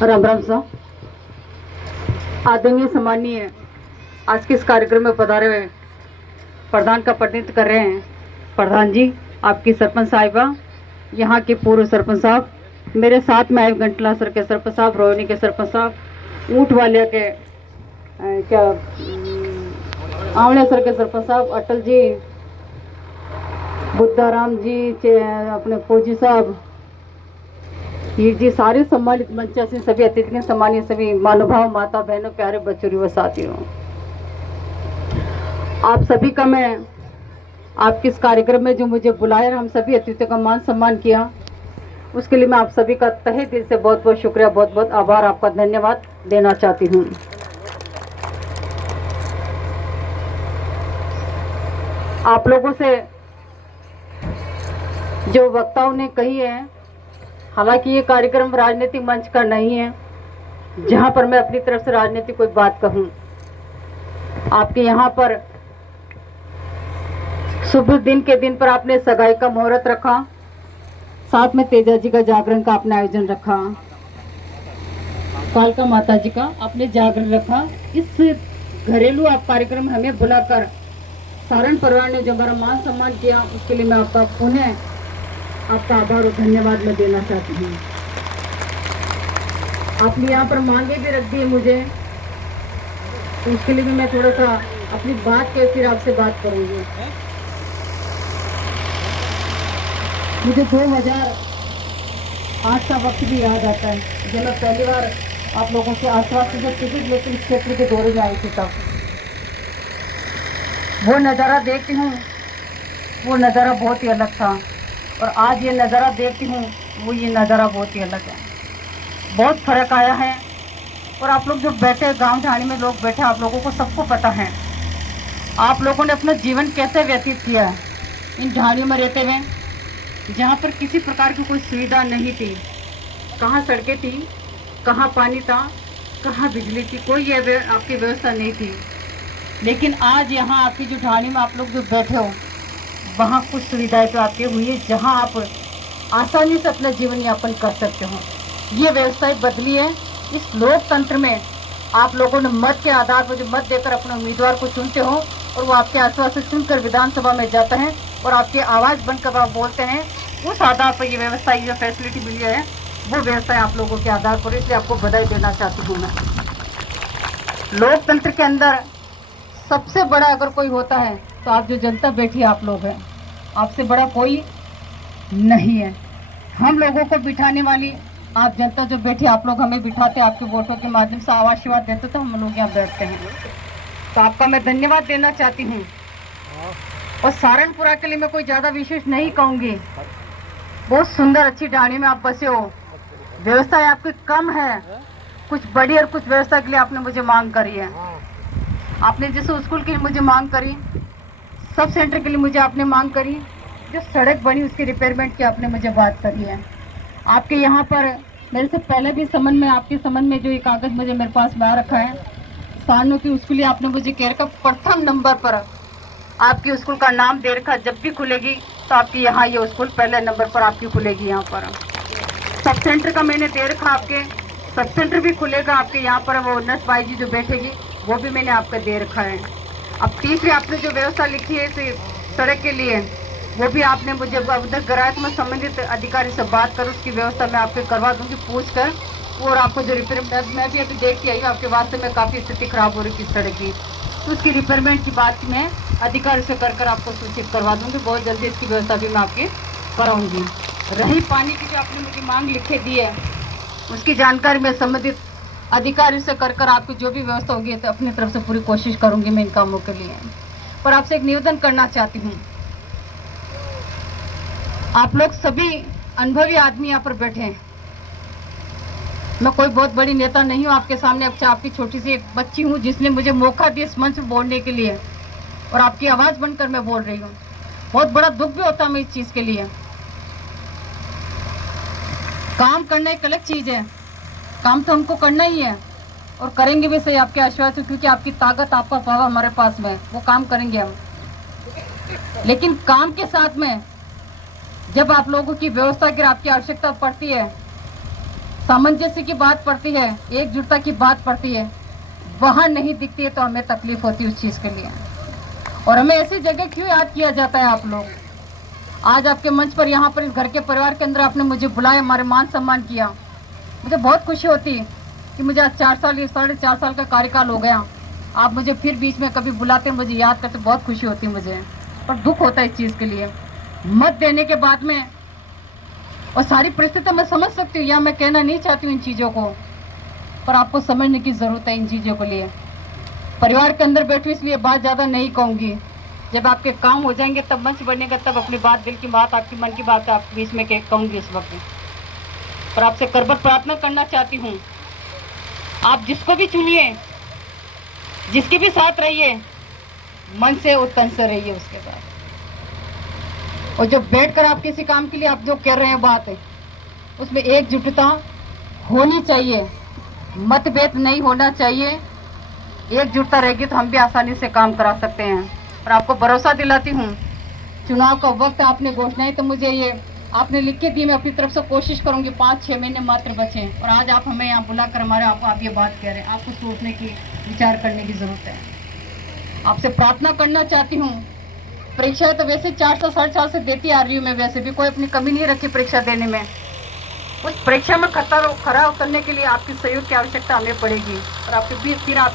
राम राम साहब, आदरणीय सम्मानीय आज के इस कार्यक्रम में पधारे हुए प्रधान का प्रतिनिधित्व कर रहे हैं प्रधान जी, आपकी सरपंच साहिबा, यहाँ के पूर्व सरपंच साहब, मेरे साथ में आए घंटलासर के सरपंच साहब, रोहिणी के सरपंच साहब, ऊँट वालिया के आंवलेसर के सरपंच साहब, अटल जी, बुद्धाराम जी, अपने फौजी साहब, हीर जी, सारे सम्मानित मंच से सभी अतिथि सम्मानित सभी महानुभाव, माता बहनों, प्यारे बच्चों व साथियों, आप सभी का मैं आपके इस कार्यक्रम में जो मुझे बुलाया, हम सभी अतिथियों का मान सम्मान किया, उसके लिए मैं आप सभी का तहे दिल से बहुत बहुत शुक्रिया, बहुत बहुत आभार, आपका धन्यवाद देना चाहती हूँ। आप लोगों से जो वक्ताओं ने कही है, हालांकि ये कार्यक्रम राजनीतिक मंच का नहीं है जहां पर मैं अपनी तरफ से राजनीतिक कोई बात कहूं। आपके यहाँ पर शुभ दिन के दिन पर आपने सगाई का मुहूर्त रखा, साथ में तेजा जी का जागरण का आपने आयोजन रखा, कालका माता जी का आपने जागरण रखा। इस घरेलू आप कार्यक्रम में हमें बुलाकर सारण परिवार ने जो हमारा मान सम्मान किया, उसके लिए मैं आपका पुनः आपका आभार और धन्यवाद मैं देना चाहती हूँ। आपने यहाँ पर मांगे भी रख दी मुझे, तो उसके लिए भी मैं थोड़ा सा अपनी बात के फिर आपसे बात करूँगी। मुझे 2008 का वक्त भी याद आता है जब मैं पहली बार आप लोगों के आसपास से जब टिकट लेकर इस क्षेत्र के दौरे में आई थी, तब वो नज़ारा देखती हूँ, वो नज़ारा बहुत ही अलग था, और आज ये नज़ारा देखती हूँ, वो ये नज़ारा बहुत ही अलग है। बहुत फर्क आया है। और आप लोग जो बैठे गांव ढाणी में लोग बैठे, आप लोगों को सबको पता है आप लोगों ने अपना जीवन कैसे व्यतीत किया है इन ढाणियों में रहते हुए, जहाँ पर किसी प्रकार की कोई सुविधा नहीं थी। कहाँ सड़कें थी, कहाँ पानी था, कहाँ बिजली थी, कोई ये आपकी व्यवस्था नहीं थी। लेकिन आज यहाँ आपकी जो ढाणी में आप लोग जो बैठे हो, वहाँ कुछ सुविधाएं तो आपके हुई है, जहाँ आप आसानी से अपना जीवन यापन कर सकते हो। ये व्यवस्थाएं बदली है। इस लोकतंत्र में आप लोगों ने मत के आधार पर जो मत देकर अपने उम्मीदवार को चुनते हो, और वो आपके आश्वासन सुनकर विधानसभा में जाता है और आपकी आवाज़ बनकर आप बोलते हैं, उस आधार पर ये व्यवस्था, ये जो फैसिलिटी मिली है, वो व्यवस्था है आप लोगों के आधार पर। इसलिए आपको बधाई देना चाहती हूँ मैं। लोकतंत्र के अंदर सबसे बड़ा अगर कोई होता है तो आप जो जनता बैठी आप लोग हैं, आपसे बड़ा कोई नहीं है। हम लोगों को बिठाने वाली आप जनता जो बैठी, आप लोग हमें बिठाते, आपके वोटों के माध्यम से आशीर्वाद देते, तो हम लोग यहाँ बैठते हैं। तो आपका मैं धन्यवाद देना चाहती हूँ। और सारणपुरा के लिए मैं कोई ज़्यादा विशेष नहीं कहूँगी। बहुत सुंदर अच्छी ढाणी में आप बसे हो, व्यवस्थाएं आपकी कम है, कुछ बड़ी और कुछ व्यवस्था के लिए आपने मुझे मांग करी है। आपने जैसे स्कूल के लिए मुझे मांग करी, सब सेंटर के लिए मुझे आपने मांग करी, जो सड़क बनी उसकी रिपेयरमेंट की आपने मुझे बात करी है। आपके यहाँ पर मेरे से पहले भी संबंध में, आपके संबंध में जो ये कागज़ मुझे मेरे पास में आ रखा है, सारणों की उसके लिए आपने मुझे कह रखा प्रथम नंबर पर आपकी स्कूल का नाम दे रखा। जब भी खुलेगी तो आपकी यहाँ ये स्कूल पहले नंबर पर आपकी खुलेगी। यहाँ पर सब सेंटर का मैंने दे रखा, आपके सब सेंटर भी खुलेगा आपके यहाँ पर। वो नर्स बाई जी जो बैठेगी वो भी मैंने आपका दे रखा है। अब तीसरी आपने जो व्यवस्था लिखी है सड़क के लिए, वो भी आपने मुझे उधर ग्राहक में संबंधित अधिकारी से बात कर उसकी व्यवस्था मैं आपके करवा दूंगी पूछ कर। और आपको जो रिपेयर, मैं भी अभी देख के आई हूँ, आपके वास्ते में काफ़ी स्थिति खराब हो रही थी सड़क की, तो उसकी रिपेयरमेंट की बात मैं अधिकारी से कर आपको सूचित करवा दूंगी। बहुत जल्दी इसकी व्यवस्था भी मैं आपकी कराऊंगी। रही पानी की जो आपने मुझे मांग लिखे दी है, उसकी जानकारी मैं संबंधित अधिकारी से कर आपकी जो भी व्यवस्था होगी तो अपनी तरफ से पूरी कोशिश करूंगी मैं इन कामों के लिए। पर आपसे एक निवेदन करना चाहती हूँ, आप लोग सभी अनुभवी आदमी यहाँ पर बैठे हैं। मैं कोई बहुत बड़ी नेता नहीं हूँ आपके सामने, आपकी छोटी सी एक बच्ची हूँ जिसने मुझे मौका दिया इस मंच पर बोलने के लिए, और आपकी आवाज़ बनकर मैं बोल रही हूँ। बहुत बड़ा दुख भी होता है मैं इस चीज़ के लिए। काम करना एक अलग चीज़ है, काम तो हमको करना ही है और करेंगे भी सही आपके आशीर्वाद से, क्योंकि आपकी ताकत, आपका पावर हमारे पास में है, वो काम करेंगे हम। लेकिन काम के साथ में जब आप लोगों की व्यवस्था की आपकी आवश्यकता पड़ती है, सामंजस्य की बात पड़ती है, एकजुटता की बात पड़ती है, वहां नहीं दिखती है तो हमें तकलीफ होती है उस चीज के लिए। और हमें ऐसी जगह क्यों याद किया जाता है आप लोग? आज आपके मंच पर, यहाँ पर इस घर के परिवार के अंदर आपने मुझे बुलाया, हमारे मान सम्मान किया। मुझे बहुत खुशी होती है कि मुझे आज 4 साल, 4.5 साल का कार्यकाल हो गया, आप मुझे फिर बीच में कभी बुलाते, मुझे याद करते, बहुत खुशी होती है मुझे। पर दुख होता है इस चीज़ के लिए, मत देने के बाद में। और सारी परिस्थितियाँ मैं समझ सकती हूँ, या मैं कहना नहीं चाहती हूँ इन चीज़ों को, पर आपको समझने की ज़रूरत है इन चीज़ों के लिए। परिवार के अंदर बैठू इसलिए बात ज़्यादा नहीं कहूँगी, जब आपके काम हो जाएंगे तब मंच बनेगा, तब अपनी बात, दिल की बात, आपकी मन की बात आपके बीच में कहूँगी इस वक्त। पर आपसे करबट प्रार्थना करना चाहती हूँ, आप जिसको भी चुनिए, जिसके भी साथ रहिए, मन से और तन से रहिए उसके साथ। और जब बैठकर आप किसी काम के लिए आप जो कर रहे हैं बात है, उसमें एकजुटता होनी चाहिए, मतभेद नहीं होना चाहिए। एकजुटता रहेगी तो हम भी आसानी से काम करा सकते हैं। और आपको भरोसा दिलाती हूँ, चुनाव का वक्त आपने घोषणाएं तो मुझे ये आपने लिख के दी, मैं अपनी तरफ से कोशिश करूंगी, 5-6 महीने मात्र बचे। और आज आप हमें यहाँ बुलाकर हमारे आप ये बात कह रहे हैं, आपको सोचने की, विचार करने की जरूरत है। आपसे प्रार्थना करना चाहती हूँ, परीक्षा तो वैसे 4 से 4.5 से देती आ रही हूँ मैं, वैसे भी कोई अपनी कमी नहीं रखी परीक्षा देने में। उस परीक्षा में खरा उतरने के लिए आपकी सहयोग की आवश्यकता हमें पड़ेगी। और आपके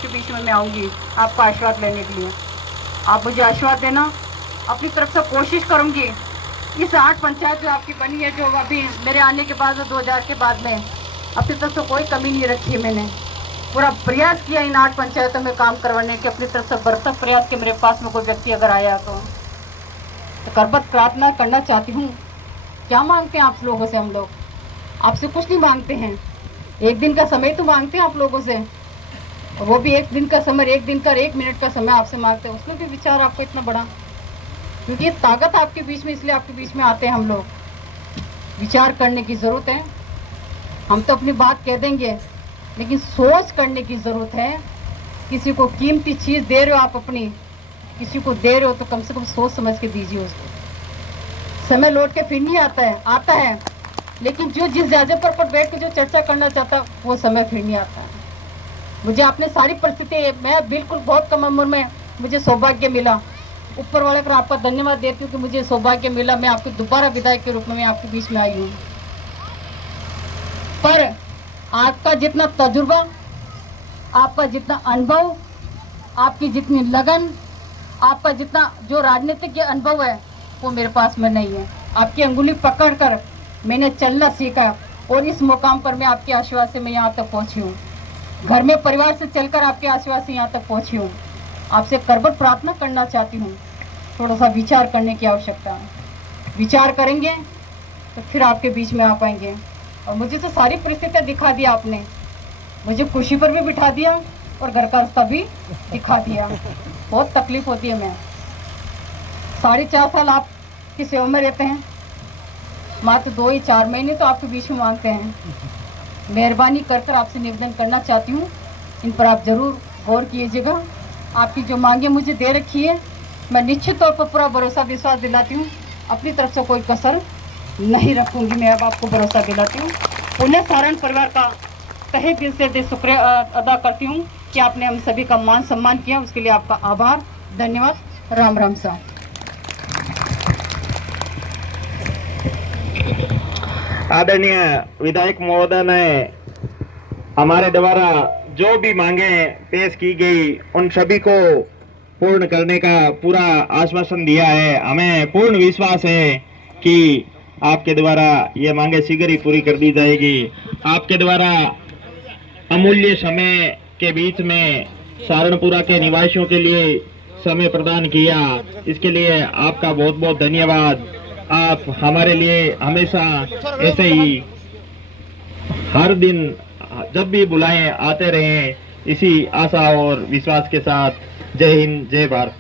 बीच में मैं आऊँगी आपका आशीर्वाद लेने के लिए। आप मुझे आशीर्वाद देना, अपनी तरफ से कोशिश करूँगी। इस 8 पंचायत जो आपकी बनी है, जो अभी मेरे आने के बाद 2000 के बाद में, अपनी तरफ से कोई कमी नहीं रखी है। मैंने पूरा प्रयास किया इन 8 पंचायतों में काम करवाने के, अपनी तरफ से भरसक प्रयास के। मेरे पास में कोई व्यक्ति अगर आया तो करबत प्रार्थना करना चाहती हूँ। क्या मांगते हैं आप लोगों से? हम लोग आपसे कुछ नहीं मांगते हैं, एक दिन का समय तो मांगते हैं आप लोगों से, और वो भी एक दिन का समय, 1 दिन का 1 मिनट का समय आपसे मांगते हैं। उसमें भी विचार आपको इतना बड़ा, क्योंकि ये ताकत आपके बीच में, इसलिए आपके बीच में आते हैं हम लोग। विचार करने की ज़रूरत है। हम तो अपनी बात कह देंगे, लेकिन सोच करने की ज़रूरत है। किसी को कीमती चीज़ दे रहे हो आप अपनी, किसी को दे रहे हो तो कम से कम सोच समझ के दीजिए उसको। समय लौट के फिर नहीं आता है, लेकिन जो जिस जगह पर बैठ के जो चर्चा करना चाहता, वो समय फिर नहीं आता। मुझे आपने सारी परिस्थिति, मैं बिल्कुल बहुत कम उम्र में मुझे सौभाग्य मिला, ऊपर वाले पर आपका धन्यवाद देती हूँ कि मुझे सौभाग्य मिला, मैं आपके दोबारा विधायक के रूप में मैं आपके बीच में आई हूँ। पर आपका जितना तजुर्बा, आपका जितना अनुभव, आपकी जितनी लगन, आपका जितना जो राजनीतिक अनुभव है, वो मेरे पास में नहीं है। आपकी अंगुली पकड़कर मैंने चलना सीखा, और इस मुकाम पर मैं आपके आशीर्वाद से मैं यहाँ तक पहुँची हूँ। घर में परिवार से चलकर आपके आशीर्वाद से यहाँ तक पहुँची हूँ। आपसे करबट प्रार्थना करना चाहती हूँ, थोड़ा सा विचार करने की आवश्यकता है। विचार करेंगे तो फिर आपके बीच में आ पाएंगे। और मुझे तो सारी परिस्थितियाँ दिखा दी आपने, मुझे कुर्सी पर भी बिठा दिया और घर का रास्ता भी दिखा दिया। बहुत तकलीफ होती है। मैं 4.5 साल आपकी सेवा में रहते हैं, मात्र 2 ही 4 महीने तो आपके बीच में मांगते हैं। मेहरबानी कर आपसे निवेदन करना चाहती हूँ, इन पर आप जरूर गौर कीजिएगा। आपकी जो मांगे मुझे दे रखी है, मैं निश्चित तौर पर पूरा भरोसा विश्वास दिलाती हूँ, अपनी तरफ से कोई कसर नहीं रखूँगी। मैं अब आपको भरोसा दिलाती हूँ। पुनः सारण परिवार का तहे दिल से शुक्रिया अदा करती हूँ कि आपने हम सभी का मान सम्मान किया, उसके लिए आपका आभार, धन्यवाद। राम राम साहब। आदरणीय विधायक महोदय ने हमारे द्वारा जो भी मांगे पेश की गई, उन सभी को पूर्ण करने का पूरा आश्वासन दिया है। हमें पूर्ण विश्वास है कि आपके द्वारा ये मांगे शीघ्र ही पूरी कर दी जाएगी। आपके द्वारा अमूल्य समय के बीच में सहारनपुरा के निवासियों के लिए समय प्रदान किया, इसके लिए आपका बहुत बहुत धन्यवाद। आप हमारे लिए हमेशा ऐसे ही हर दिन जब भी बुलाएं आते रहें, इसी आशा और विश्वास के साथ। जय हिंद, जय भारत।